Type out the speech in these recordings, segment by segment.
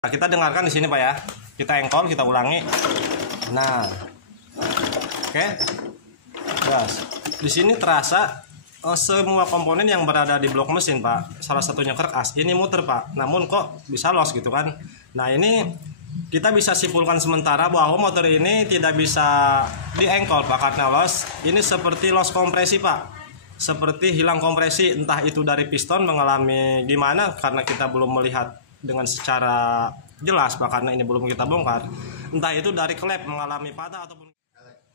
Nah, kita dengarkan di sini Pak ya. Kita engkol, kita ulangi. Nah, oke. Gas. Di sini terasa semua komponen yang berada di blok mesin Pak. Salah satunya krek as. Ini muter Pak. Namun kok bisa los gitu kan? Nah ini kita bisa simpulkan sementara bahwa motor ini tidak bisa diengkol Pak karena los. Ini seperti los kompresi Pak. Seperti hilang kompresi, entah itu dari piston mengalami gimana karena kita belum melihat dengan secara jelas Pak karena ini belum kita bongkar, entah itu dari klep mengalami patah ataupun.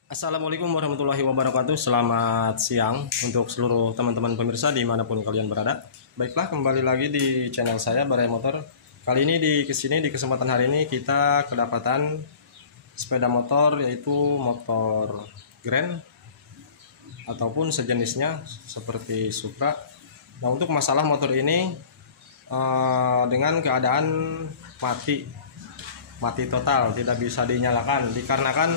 Assalamualaikum warahmatullahi wabarakatuh. Selamat siang untuk seluruh teman-teman pemirsa dimanapun kalian berada. Baiklah, kembali lagi di channel saya Barai Motor. Kali ini di kesempatan hari ini kita kedapatan sepeda motor, yaitu motor Grand ataupun sejenisnya seperti Supra. Nah untuk masalah motor ini dengan keadaan mati total, tidak bisa dinyalakan dikarenakan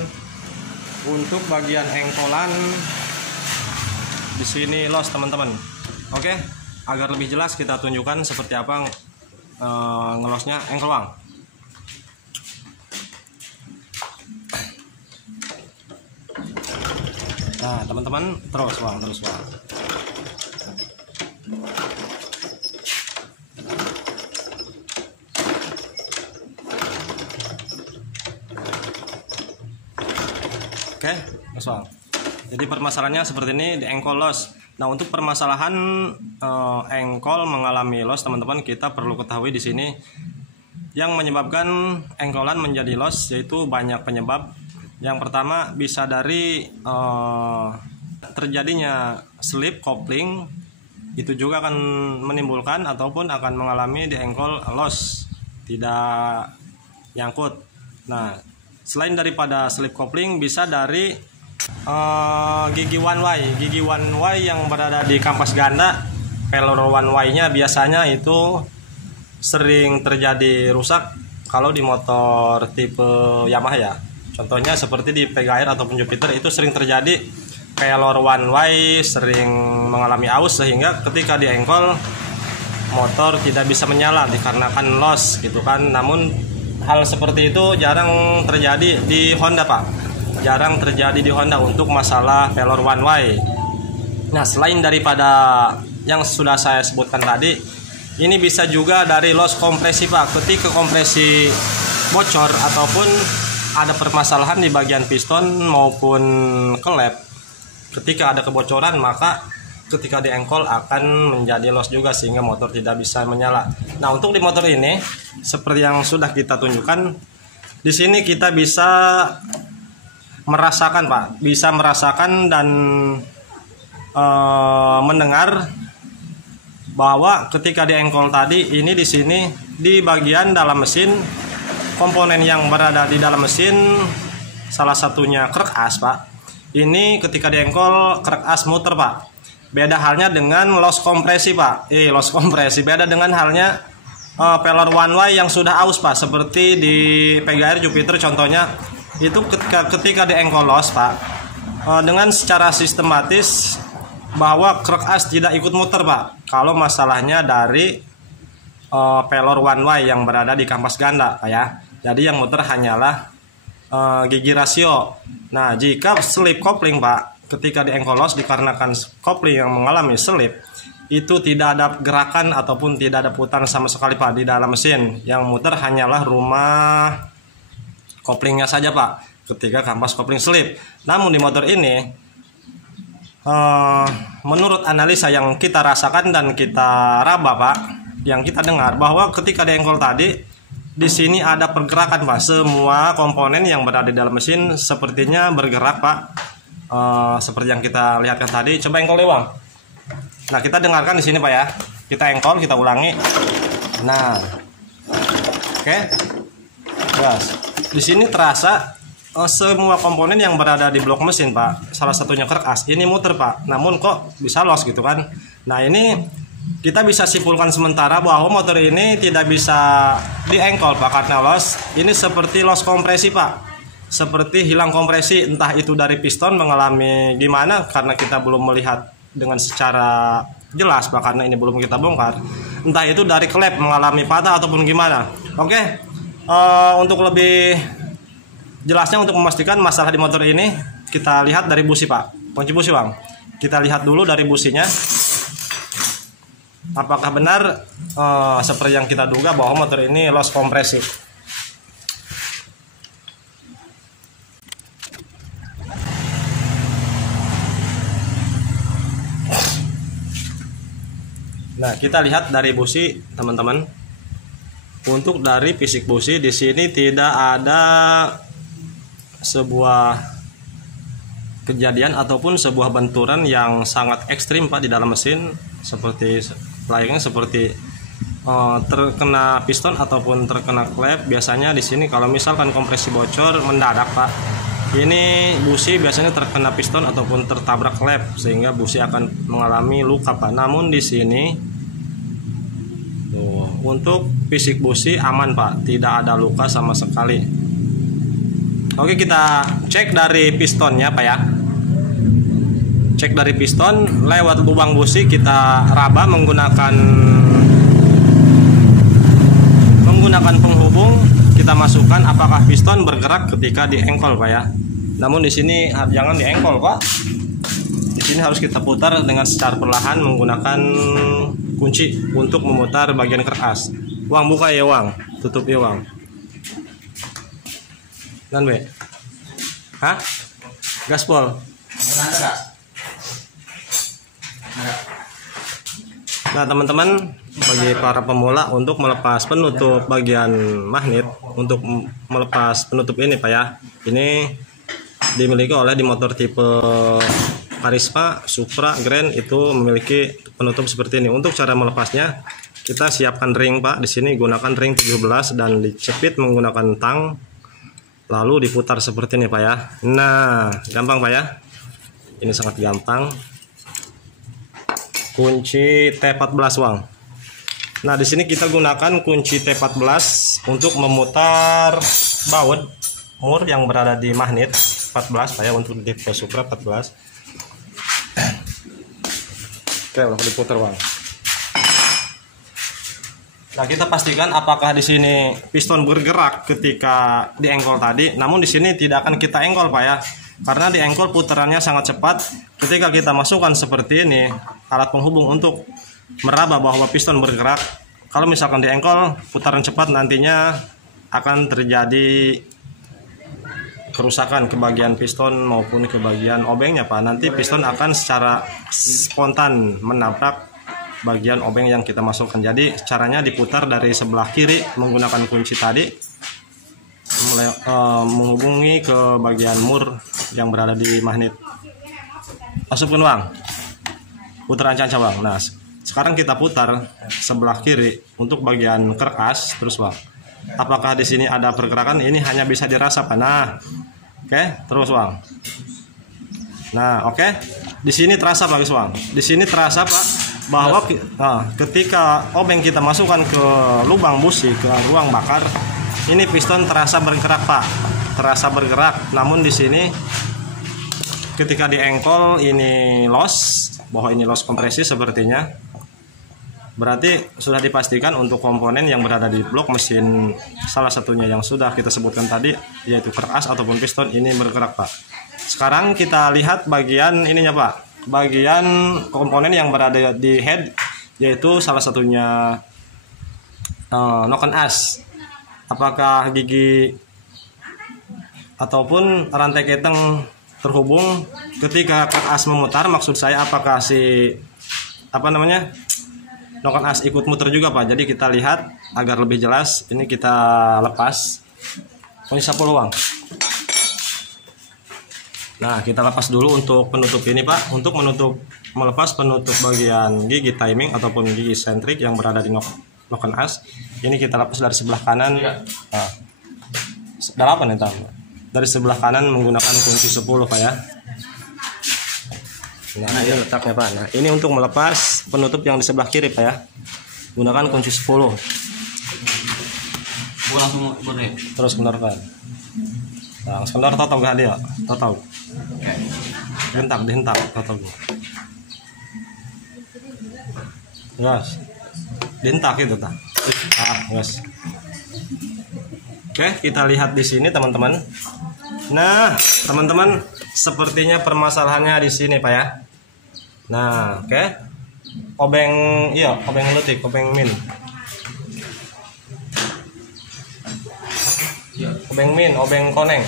untuk bagian engkolan di sini los teman-teman. Oke, agar lebih jelas kita tunjukkan seperti apa ngelosnya engkol wang. Nah teman-teman, terus wang. Oke, los. Jadi permasalahannya seperti ini, di engkol los. Nah untuk permasalahan engkol mengalami los teman-teman, kita perlu ketahui di sini yang menyebabkan engkolan menjadi los yaitu banyak penyebab. Yang pertama bisa dari terjadinya slip coupling, itu juga akan menimbulkan ataupun akan mengalami di engkol los, tidak nyangkut. Nah selain daripada slip coupling bisa dari gigi one way yang berada di kampas ganda. Pelor one way-nya biasanya itu sering terjadi rusak kalau di motor tipe Yamaha ya. Contohnya seperti di PGR ataupun Jupiter itu sering terjadi pelor one way, sering mengalami aus sehingga ketika diengkol motor tidak bisa menyala dikarenakan los gitu kan. Namun hal seperti itu jarang terjadi di Honda Pak. Jarang terjadi di Honda untuk masalah pelor one way. Nah selain daripada yang sudah saya sebutkan tadi, ini bisa juga dari los kompresi Pak. Ketika kompresi bocor ataupun ada permasalahan di bagian piston maupun klep, ketika ada kebocoran maka ketika diengkol akan menjadi los juga sehingga motor tidak bisa menyala. Nah untuk di motor ini seperti yang sudah kita tunjukkan di sini, kita bisa merasakan Pak, bisa merasakan dan mendengar bahwa ketika diengkol tadi ini di sini di bagian dalam mesin, komponen yang berada di dalam mesin salah satunya krek as Pak. Ini ketika diengkol krek as muter Pak. Beda halnya dengan los kompresi Pak. Los kompresi beda dengan halnya pelor one way yang sudah aus Pak. Seperti di PGR Jupiter contohnya, itu ketika diengkol los Pak, dengan secara sistematis bahwa krek as tidak ikut muter Pak. Kalau masalahnya dari pelor one way yang berada di kampas ganda Pak ya. Jadi yang muter hanyalah gigi rasio. Nah jika slip coupling Pak, ketika diengkol los dikarenakan kopling yang mengalami slip, itu tidak ada gerakan ataupun tidak ada putaran sama sekali Pak di dalam mesin. Yang muter hanyalah rumah koplingnya saja Pak ketika kampas kopling slip. Namun di motor ini menurut analisa yang kita rasakan dan kita raba Pak, yang kita dengar bahwa ketika diengkol tadi di sini ada pergerakan Pak. Semua komponen yang berada di dalam mesin sepertinya bergerak Pak. Seperti yang kita lihatkan tadi. Coba engkol lewang. Nah kita dengarkan di sini Pak ya. Kita engkol, kita ulangi. Nah, oke. Gas. Di sini terasa semua komponen yang berada di blok mesin Pak. Salah satunya krek as. Ini muter Pak. Namun kok bisa los gitu kan? Nah ini kita bisa simpulkan sementara bahwa motor ini tidak bisa diengkol Pak karena los. Ini seperti los kompresi Pak. Seperti hilang kompresi, entah itu dari piston mengalami gimana karena kita belum melihat dengan secara jelas Pak karena ini belum kita bongkar, entah itu dari klep mengalami patah ataupun gimana. Oke, Untuk lebih jelasnya, untuk memastikan masalah di motor ini, kita lihat dari busi Pak, kunci busi Bang. Kita lihat dulu dari businya, apakah benar seperti yang kita duga bahwa motor ini loss kompresi. Nah, kita lihat dari busi teman-teman. Untuk dari fisik busi di sini tidak ada sebuah kejadian ataupun sebuah benturan yang sangat ekstrim Pak di dalam mesin, seperti layaknya seperti terkena piston ataupun terkena klep. Biasanya di sini kalau misalkan kompresi bocor mendadak Pak, ini busi biasanya terkena piston ataupun tertabrak klep sehingga busi akan mengalami luka Pak. Namun di sini untuk fisik busi aman Pak, tidak ada luka sama sekali. Oke, kita cek dari pistonnya Pak ya. Cek dari piston lewat lubang busi, kita raba menggunakan penghubung. Kita masukkan apakah piston bergerak ketika diengkol Pak ya. Namun di sini jangan diengkol Pak. Di sini harus kita putar dengan secara perlahan menggunakan kunci untuk memutar bagian keras. Wang buka ya Wang, tutup ya Wang. Dan be, hah? Gaspol. Nah teman-teman, bagi para pemula untuk melepas penutup bagian magnet, untuk melepas penutup ini Pak ya, ini dimiliki oleh di motor tipe Karisma, Supra, Grand itu memiliki penutup seperti ini. Untuk cara melepasnya, kita siapkan ring Pak. Di sini gunakan ring 17 dan dicepit menggunakan tang, lalu diputar seperti ini Pak ya. Nah, gampang Pak ya. Ini sangat gampang. Kunci T14 Wang. Nah, di sini kita gunakan kunci T14 untuk memutar baut mur yang berada di magnet 14 Pak ya, untuk tipe Supra 14. Oke, udah diputar Bang. Nah, kita pastikan apakah di sini piston bergerak ketika diengkol tadi. Namun di sini tidak akan kita engkol Pak ya, karena diengkol putarannya sangat cepat. Ketika kita masukkan seperti ini alat penghubung untuk meraba bahwa piston bergerak, kalau misalkan diengkol putaran cepat, nantinya akan terjadi kerusakan ke bagian piston maupun ke bagian obengnya Pak. Nanti piston akan secara spontan menabrak bagian obeng yang kita masukkan. Jadi caranya diputar dari sebelah kiri menggunakan kunci tadi, menghubungi ke bagian mur yang berada di magnet. Masukkan Bang, putaran caca Bang. Nah, sekarang kita putar sebelah kiri untuk bagian keras terus Bang. Apakah di sini ada pergerakan? Ini hanya bisa dirasa Pak. Nah, oke, terus Bang. Nah, oke. Di sini terasa bagus Bang. Di sini terasa Pak bahwa ketika obeng kita masukkan ke lubang busi, ke ruang bakar, ini piston terasa bergerak Pak. Terasa bergerak. Namun di sini ketika diengkol ini loss, bahwa ini loss kompresi sepertinya. Berarti sudah dipastikan untuk komponen yang berada di blok mesin, salah satunya yang sudah kita sebutkan tadi, yaitu keras ataupun piston, ini bergerak Pak. Sekarang kita lihat bagian ininya Pak, bagian komponen yang berada di head, yaitu salah satunya noken as. Apakah gigi ataupun rantai keteng terhubung ketika as memutar? Maksud saya apakah si noken as ikut muter juga Pak. Jadi kita lihat agar lebih jelas. Ini kita lepas kunci 10 Bang. Nah, kita lepas dulu untuk penutup ini Pak. Untuk melepas penutup bagian gigi timing ataupun gigi sentrik yang berada di noken as, ini kita lepas dari sebelah kanan. Nah, dalapan ya dari sebelah kanan menggunakan kunci 10 Pak ya. Nah, ini letaknya Pak. Nah, ini untuk melepas penutup yang di sebelah kiri Pak ya. Gunakan kunci 10. Langsung boleh. Terus kendorkan. Nah, kendor tahu gak dia? Tahu. Oke. Dihentak, tahu. Gas. Dihentak itu tak. Gas. Oke, kita lihat di sini teman-teman. Nah, teman-teman, sepertinya permasalahannya di sini Pak ya. Nah, oke. Obeng, iya, obeng lutik, obeng min. Obeng min, obeng koneng.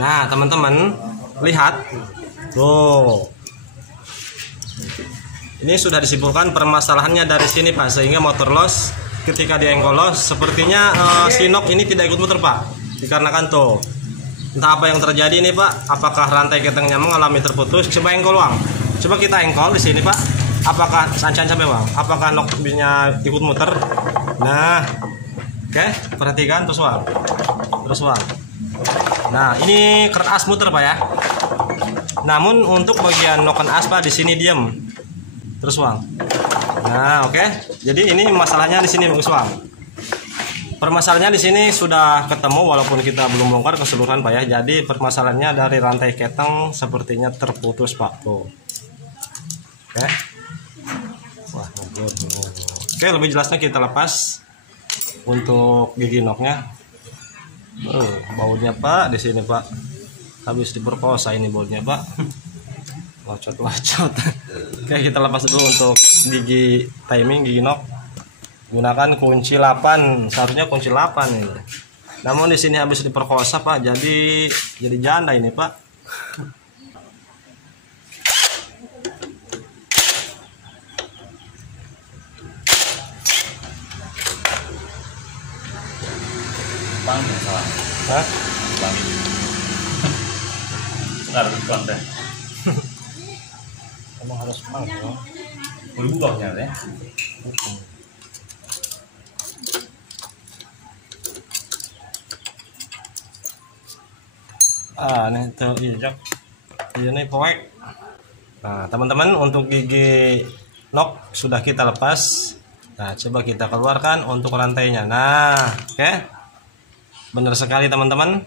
Nah, teman-teman, lihat. Tuh. Ini sudah disimpulkan permasalahannya dari sini Pak, sehingga motor los ketika dienggol los sepertinya si nok ini tidak ikut muter Pak. Dikarenakan tuh entah apa yang terjadi ini Pak, apakah rantai ketengnya mengalami terputus. Coba engkol Wang. Coba kita engkol di sini Pak. Apakah sancan sampai Wang? Apakah noknya ikut muter? Nah, oke, perhatikan terus Wang. Terus Wang. Nah, ini keras muter Pak ya. Namun untuk bagian noken as Pak di sini diam. Terus Wang. Nah, oke. Jadi ini masalahnya di sini Bung Wang. Permasalahannya di sini sudah ketemu walaupun kita belum bongkar keseluruhan Pak ya. Jadi permasalahannya dari rantai keteng sepertinya terputus Pak. Tuh. Oke. Wah, oke, lebih jelasnya kita lepas untuk gigi noknya. Bautnya Pak di sini Pak. Habis diperkosa ini bautnya Pak. Locot-locot. Oke, kita lepas dulu untuk gigi timing, gigi nok. Gunakan kunci 8, seharusnya kunci 8 ini. Namun di sini habis diperkosa Pak, jadi janda ini Pak. Bang yang salah. Hah? Bang. Nggak ada bang deh. Emang harus pang ya? Udah buka ternyata ya. Nih tuh iya Jok. Ini poek. Nah, teman-teman, untuk gigi nok sudah kita lepas. Nah, coba kita keluarkan untuk rantainya. Nah, oke. Benar sekali teman-teman.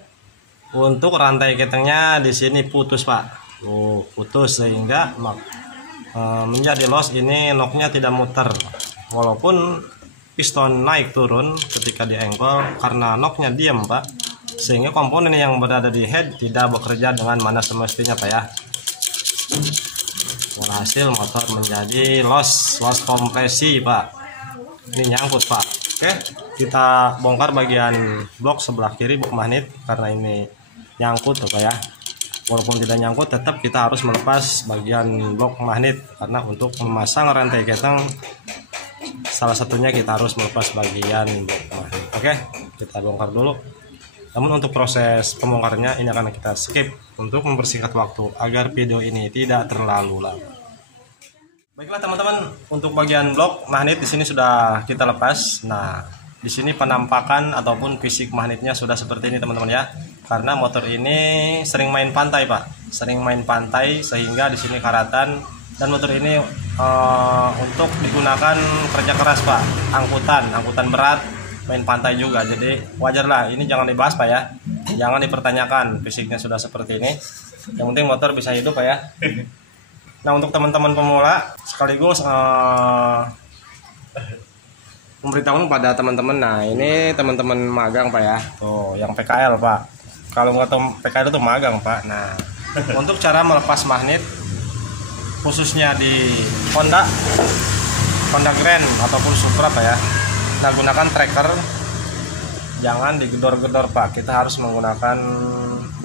Untuk rantai ketengnya di sini putus Pak. Putus sehingga menjadi los. Ini noknya tidak muter. Walaupun piston naik turun ketika diengkol karena noknya diam Pak. Sehingga komponen yang berada di head tidak bekerja dengan mana semestinya Pak ya. Hasil motor menjadi los kompresi Pak. Ini nyangkut Pak. Oke, kita bongkar bagian blok sebelah kiri blok magnet karena ini nyangkut Pak ya. Walaupun tidak nyangkut tetap kita harus melepas bagian blok magnet karena untuk memasang rantai keteng salah satunya kita harus melepas bagian blok magnet. Oke, kita bongkar dulu. Namun untuk proses pembongkarnya ini akan kita skip untuk mempersingkat waktu agar video ini tidak terlalu lama. Baiklah teman-teman, untuk bagian blok magnet di sini sudah kita lepas. Nah, di sini penampakan ataupun fisik magnetnya sudah seperti ini teman-teman ya. Karena motor ini sering main pantai Pak, sering main pantai sehingga di sini karatan dan motor ini untuk digunakan kerja keras Pak, angkutan berat. Main pantai juga, jadi wajar lah, ini jangan dibahas Pak ya, jangan dipertanyakan, fisiknya sudah seperti ini, yang penting motor bisa hidup Pak ya. Nah, untuk teman-teman pemula sekaligus memberitahu pada teman-teman, nah ini teman-teman magang Pak ya, tuh yang PKL Pak, kalau nggak tahu PKL itu magang Pak. Nah, untuk cara melepas magnet khususnya di Honda Grand ataupun Supra Pak ya. Nah, gunakan tracker, jangan digedor-gedor Pak, kita harus menggunakan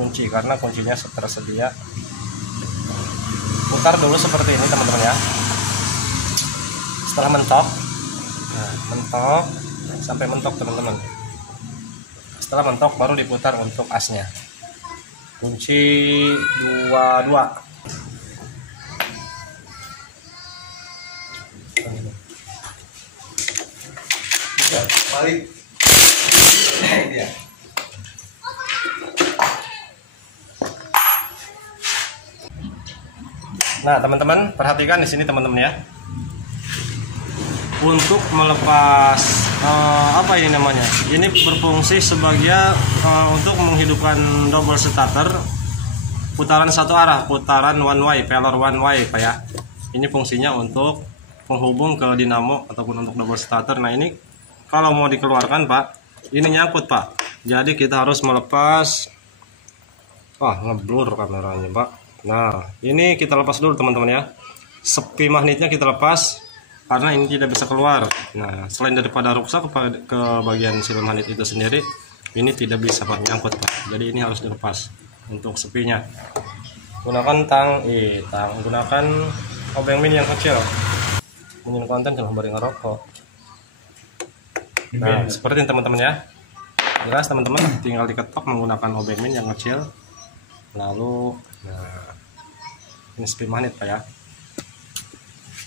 kunci karena kuncinya tersedia. Putar dulu seperti ini teman-teman ya. Setelah mentok, nah, mentok sampai mentok teman-teman. Setelah mentok baru diputar untuk asnya. Kunci 22. Balik. Nah, teman-teman perhatikan di sini teman-teman ya. Untuk melepas apa ini namanya? Ini berfungsi sebagai untuk menghidupkan double starter putaran satu arah, putaran one way, pelor one way Pak ya. Ini fungsinya untuk menghubung ke dinamo ataupun untuk double starter. Nah, ini kalau mau dikeluarkan Pak, ini nyangkut Pak. Jadi kita harus melepas. Wah, ngeblur kameranya Pak. Nah, ini kita lepas dulu teman-teman ya. Sepi magnetnya kita lepas karena ini tidak bisa keluar. Nah, selain daripada rusak ke bagian sil magnet itu sendiri, ini tidak bisa Pak nyangkut Pak. Jadi ini harus dilepas untuk sepinya. Gunakan gunakan obeng mini yang kecil. Mungkin konten cuma bari ngerokok. Nah, seperti ini teman-teman ya. Jelas teman-teman, tinggal diketok menggunakan obeng mini yang kecil. Lalu, nah, ini sepi magnet Pak ya.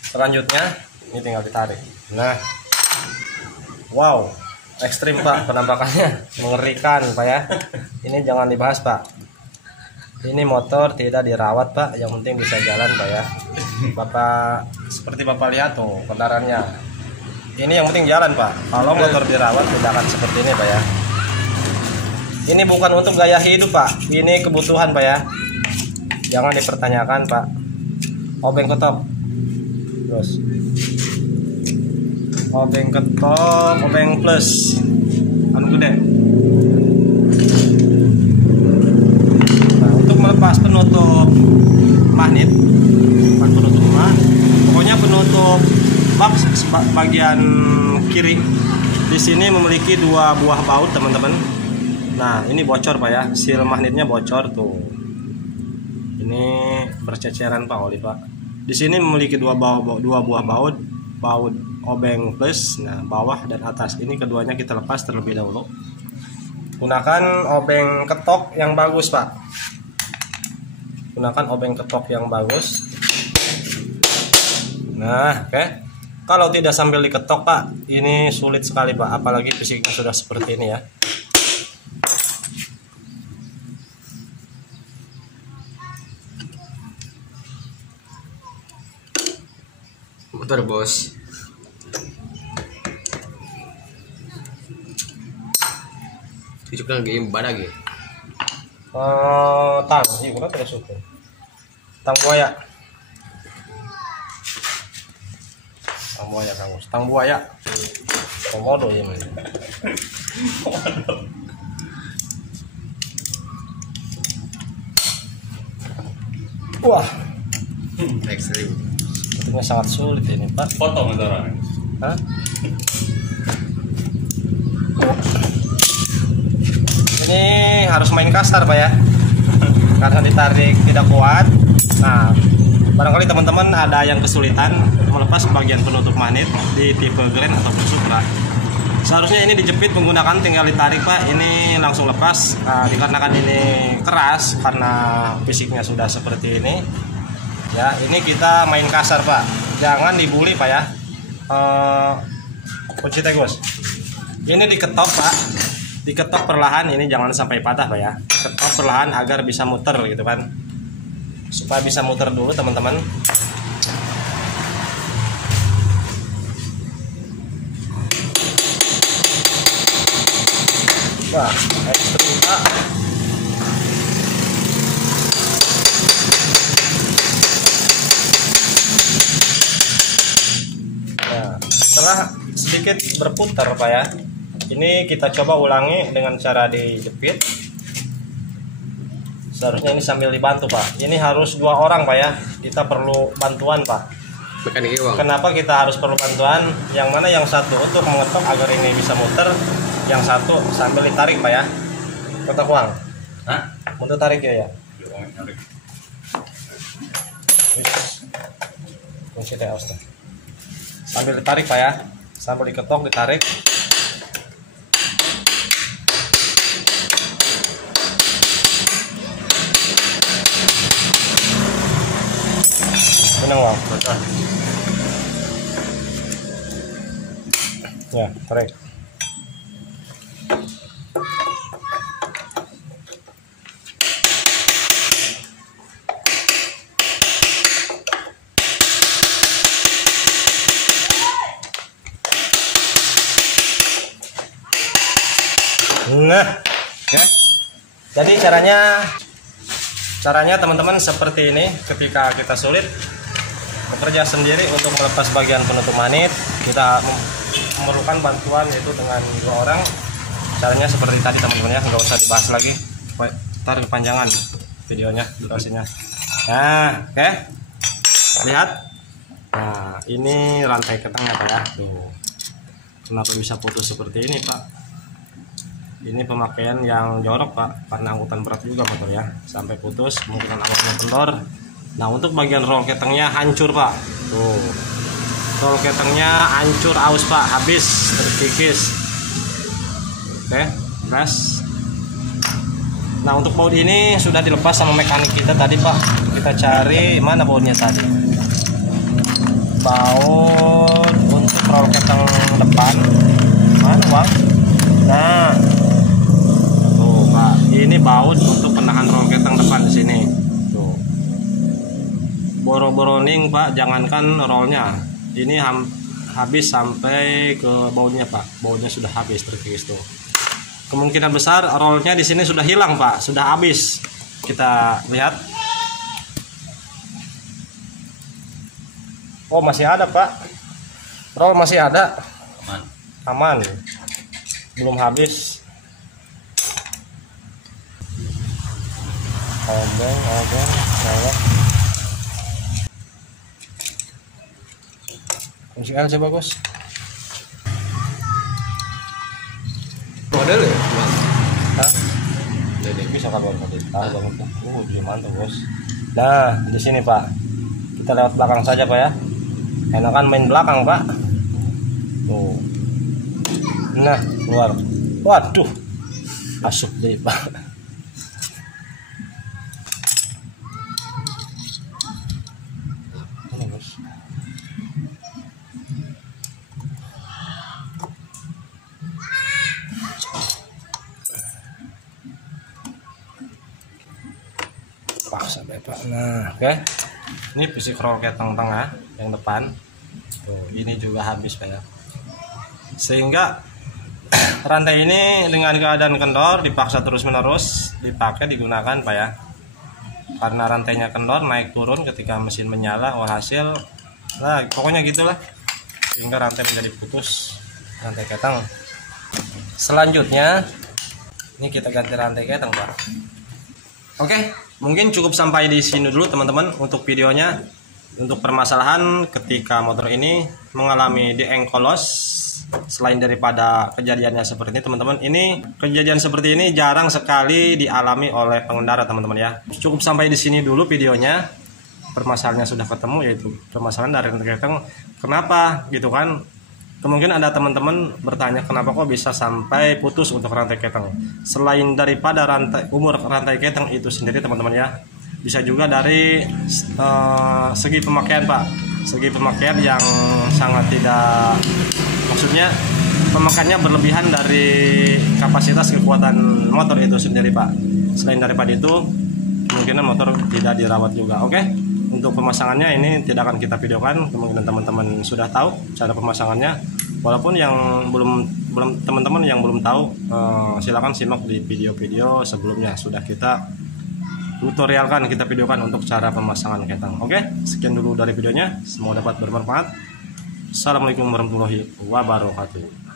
Selanjutnya, ini tinggal ditarik. Nah, wow, ekstrim Pak penampakannya, mengerikan Pak ya. Ini jangan dibahas Pak. Ini motor tidak dirawat Pak, yang penting bisa jalan Pak ya. Bapak, seperti Bapak lihat tuh kendaraannya. Ini yang penting jalan Pak. Kalau motor dirawat tidak akan seperti ini Pak ya. Ini bukan untuk gaya hidup Pak, ini kebutuhan Pak ya. Jangan dipertanyakan Pak. Obeng ketok. Terus. Obeng ketok, obeng plus. Anu gede. Nah, untuk melepas penutup magnet, bukan penutup pokoknya penutup bak bagian kiri. Di sini memiliki 2 buah baut teman-teman. Nah, ini bocor Pak ya, sil magnetnya bocor tuh. Ini berceceran Pak oli Pak. Di sini memiliki 2 buah baut obeng plus, nah bawah dan atas. Ini keduanya kita lepas terlebih dahulu. Gunakan obeng ketok yang bagus Pak. Gunakan obeng ketok yang bagus. Nah, oke. Kalau tidak sambil diketok Pak, ini sulit sekali Pak, apalagi fisiknya sudah seperti ini ya. Motor bos. Tunjukkan game pada gitu. Tang, iya kita tidak suka. Tang buaya. Tang buaya. Komodo ya men. Wah, Ekstrim. sepertinya sangat sulit ini Pak. Foto motornya. Hah? Ini harus main kasar Pak ya, karena ditarik tidak kuat. Nah, barangkali teman-teman ada yang kesulitan melepas bagian penutup magnet di tipe Grand ataupun Supra. Seharusnya ini dijepit menggunakan tinggal ditarik Pak. Ini langsung lepas. Dikarenakan ini keras karena fisiknya sudah seperti ini. Ya, ini kita main kasar Pak. Jangan dibully Pak ya. Kunci Gus. Ini diketok Pak. Diketok perlahan, ini jangan sampai patah Pak ya. Ketok perlahan agar bisa muter gitu kan. Supaya bisa muter dulu teman-teman. Wah, ekstrim Pak. Nah, setelah sedikit berputar Pak ya, ini kita coba ulangi dengan cara dijepit. Seharusnya ini sambil dibantu Pak. Ini harus 2 orang Pak ya. Kita perlu bantuan Pak. Kenapa kita harus perlu bantuan? Yang mana yang satu untuk mengetok agar ini bisa muter, yang satu sambil ditarik Pak ya. Ketok uang. Hah? Untuk tarik ya. Kunci TOS. Sambil ditarik Pak ya. Sambil diketok, ditarik. Menang Bang. Ya, tarik. Nah, oke. Jadi caranya teman-teman seperti ini. Ketika kita sulit bekerja sendiri untuk melepas bagian penutup magnet, kita memerlukan bantuan yaitu dengan 2 orang. Caranya seperti tadi teman-teman ya, nggak usah dibahas lagi, ntar kepanjangan videonya, durasinya. Nah, oke. Lihat. Nah, ini rantai ketangnya Pak ya. Tuh. Kenapa bisa putus seperti ini Pak? Ini pemakaian yang jorok Pak, karena angkutan berat juga motor ya. Sampai putus, kemungkinan awalnya kendor. Nah, untuk bagian roll ketengnya hancur Pak. Tuh. Roll ketengnya hancur aus Pak, habis terkikis. Oke, gas. Nah, untuk baut ini sudah dilepas sama mekanik kita tadi Pak. Kita cari mana bautnya tadi. Baut untuk roll keteng depan. Mana Bang? Nah, tuh Pak. Ini baut untuk penahan roll keteng depan di sini. Tuh. Boro-boroning Pak, jangankan rollnya. Ini habis sampai ke bautnya Pak. Bautnya sudah habis terkikis tuh. Kemungkinan besar rollnya di sini sudah hilang Pak, sudah habis. Kita lihat. Oh, masih ada Pak. Roll masih ada. Aman. Belum habis. Obeng. Fungsikan sih bagus. Model ya Bang? Hah? Jadi Bisa kan Bang? Tahu banget tuh. Dia mantap bos. Nah, di sini Pak. Kita lewat belakang saja Pak ya. Enakan main belakang Pak. Tuh. Nah, keluar. Waduh. Asup deh Pak. Ini bos. Paksa deh Pak. Nah, oke. Ini fisik roll keteng tengah yang depan. Tuh, ini juga habis Pak ya. Sehingga rantai ini dengan keadaan kendor dipaksa terus-menerus dipakai digunakan Pak ya. Karena rantainya kendor naik turun ketika mesin menyala, walhasil nah pokoknya gitulah. Sehingga rantai menjadi putus, rantai keteng. Selanjutnya ini kita ganti rantai keteng Pak. Oke, mungkin cukup sampai di sini dulu teman-teman untuk videonya. Untuk permasalahan ketika motor ini mengalami diengkolos, selain daripada kejadiannya seperti ini teman-teman, ini kejadian seperti ini jarang sekali dialami oleh pengendara teman-teman ya. Cukup sampai di sini dulu videonya. Permasalahannya sudah ketemu, yaitu permasalahan dari rantai keteng. Kenapa gitu kan? Kemungkinan ada teman-teman bertanya kenapa kok bisa sampai putus untuk rantai keteng. Selain daripada umur rantai keteng itu sendiri teman-teman ya, bisa juga dari segi pemakaian Pak. Segi pemakaian yang sangat tidak, maksudnya pemakaiannya berlebihan dari kapasitas kekuatan motor itu sendiri Pak. Selain daripada itu kemungkinan motor tidak dirawat juga. Oke, untuk pemasangannya ini tidak akan kita videokan. Kemungkinan teman-teman sudah tahu cara pemasangannya. Walaupun yang belum teman-teman yang belum tahu, silakan simak di video-video sebelumnya, sudah kita tutorialkan, kita videokan untuk cara pemasangan keteng. Oke, sekian dulu dari videonya, semoga dapat bermanfaat. Assalamualaikum warahmatullahi wabarakatuh.